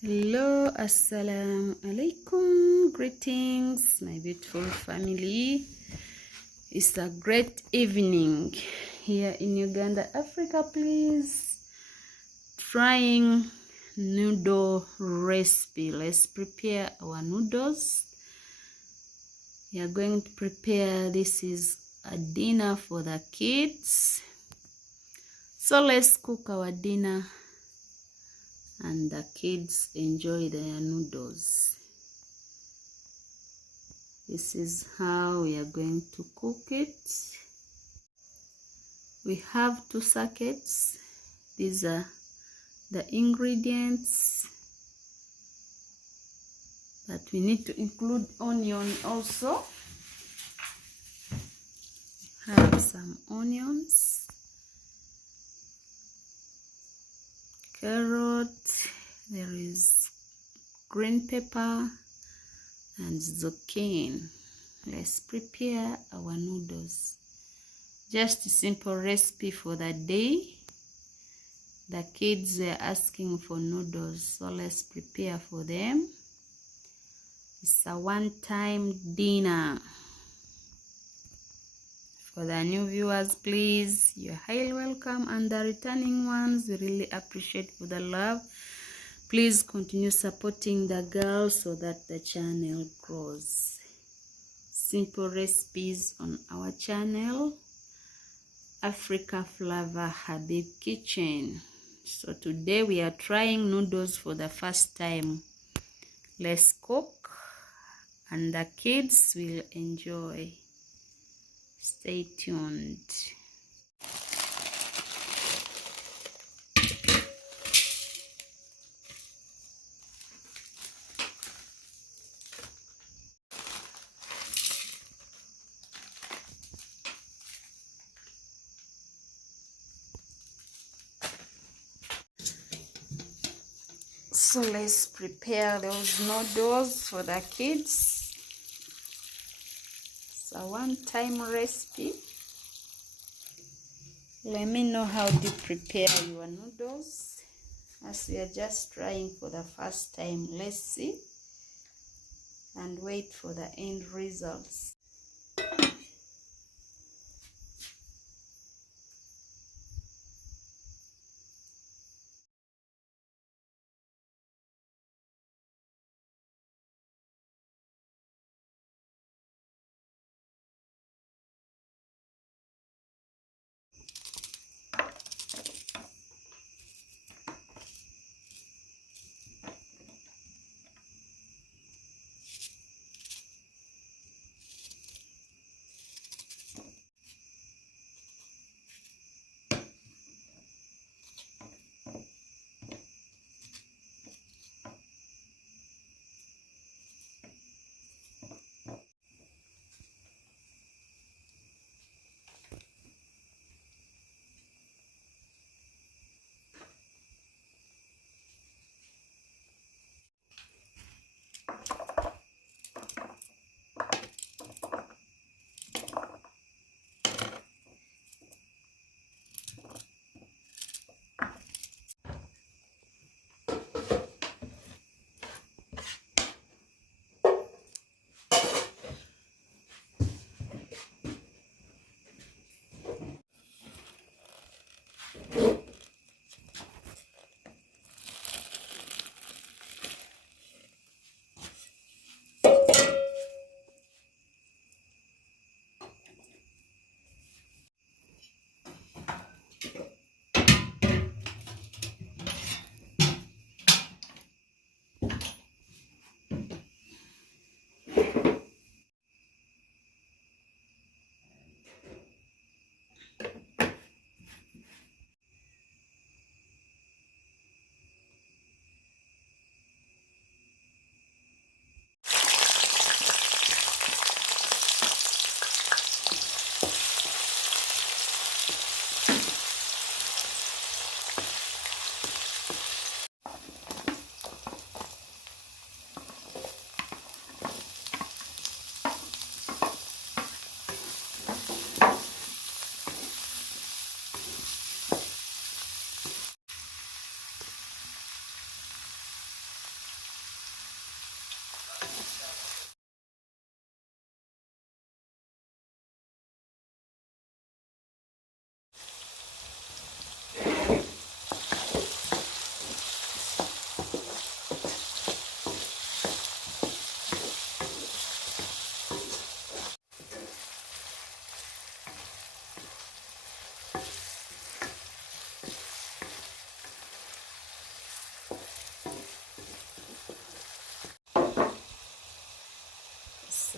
Hello, assalamu alaikum. Greetings, my beautiful family. It's a great evening here in Uganda, Africa. Please, trying noodle recipe. Let's prepare our noodles. We are going to prepare, this is a dinner for the kids. So let's cook our dinner and the kids enjoy their noodles. This is how we are going to cook it. We have 2 sockets. These are the ingredients, but we need to include onion also. We have some onions, carrot, there is green pepper and zucchini. Let's prepare our noodles. Just a simple recipe for the day. The kids were asking for noodles, so let's prepare for them. It's a one-time dinner. For the new viewers, please, you're highly welcome, and the returning ones, we really appreciate for the love. Please continue supporting the girls so that the channel grows. Simple recipes on our channel, Africaflavahabibk kitchen. So today we are trying noodles for the first time. Let's cook and the kids will enjoy. Stay tuned. So let's prepare those noodles for the kids. It's a one-time recipe. Let me know how to prepare your noodles, as we are just trying for the first time. Let's see and wait for the end results.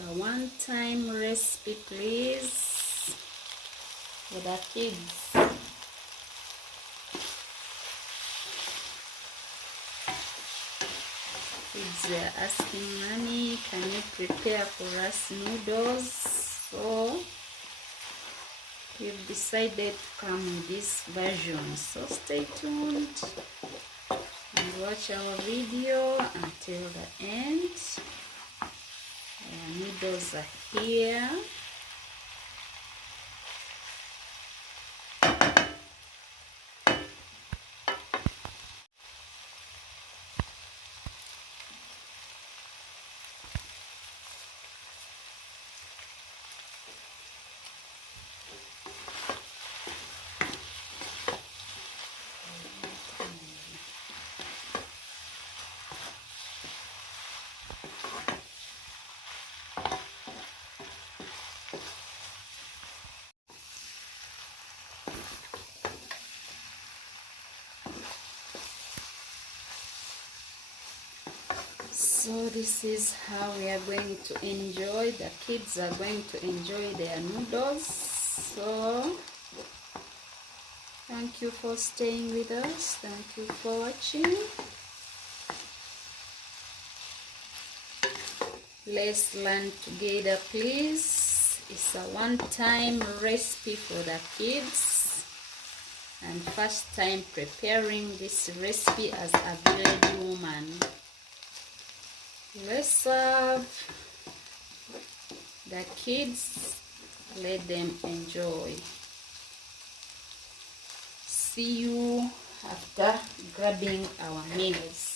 a one-time recipe, please, for the kids. Kids are asking, Mommy, can you prepare for us noodles? So we've decided to come with this version. So stay tuned and watch our video until the end. Our noodles are here. So this is how we are going to enjoy, the kids are going to enjoy their noodles. So thank you for staying with us. Thank you for watching. Let's learn together, please. It's a one-time recipe for the kids and first time preparing this recipe as a village woman. Let's serve the kids, let them enjoy. See you after grabbing our meals.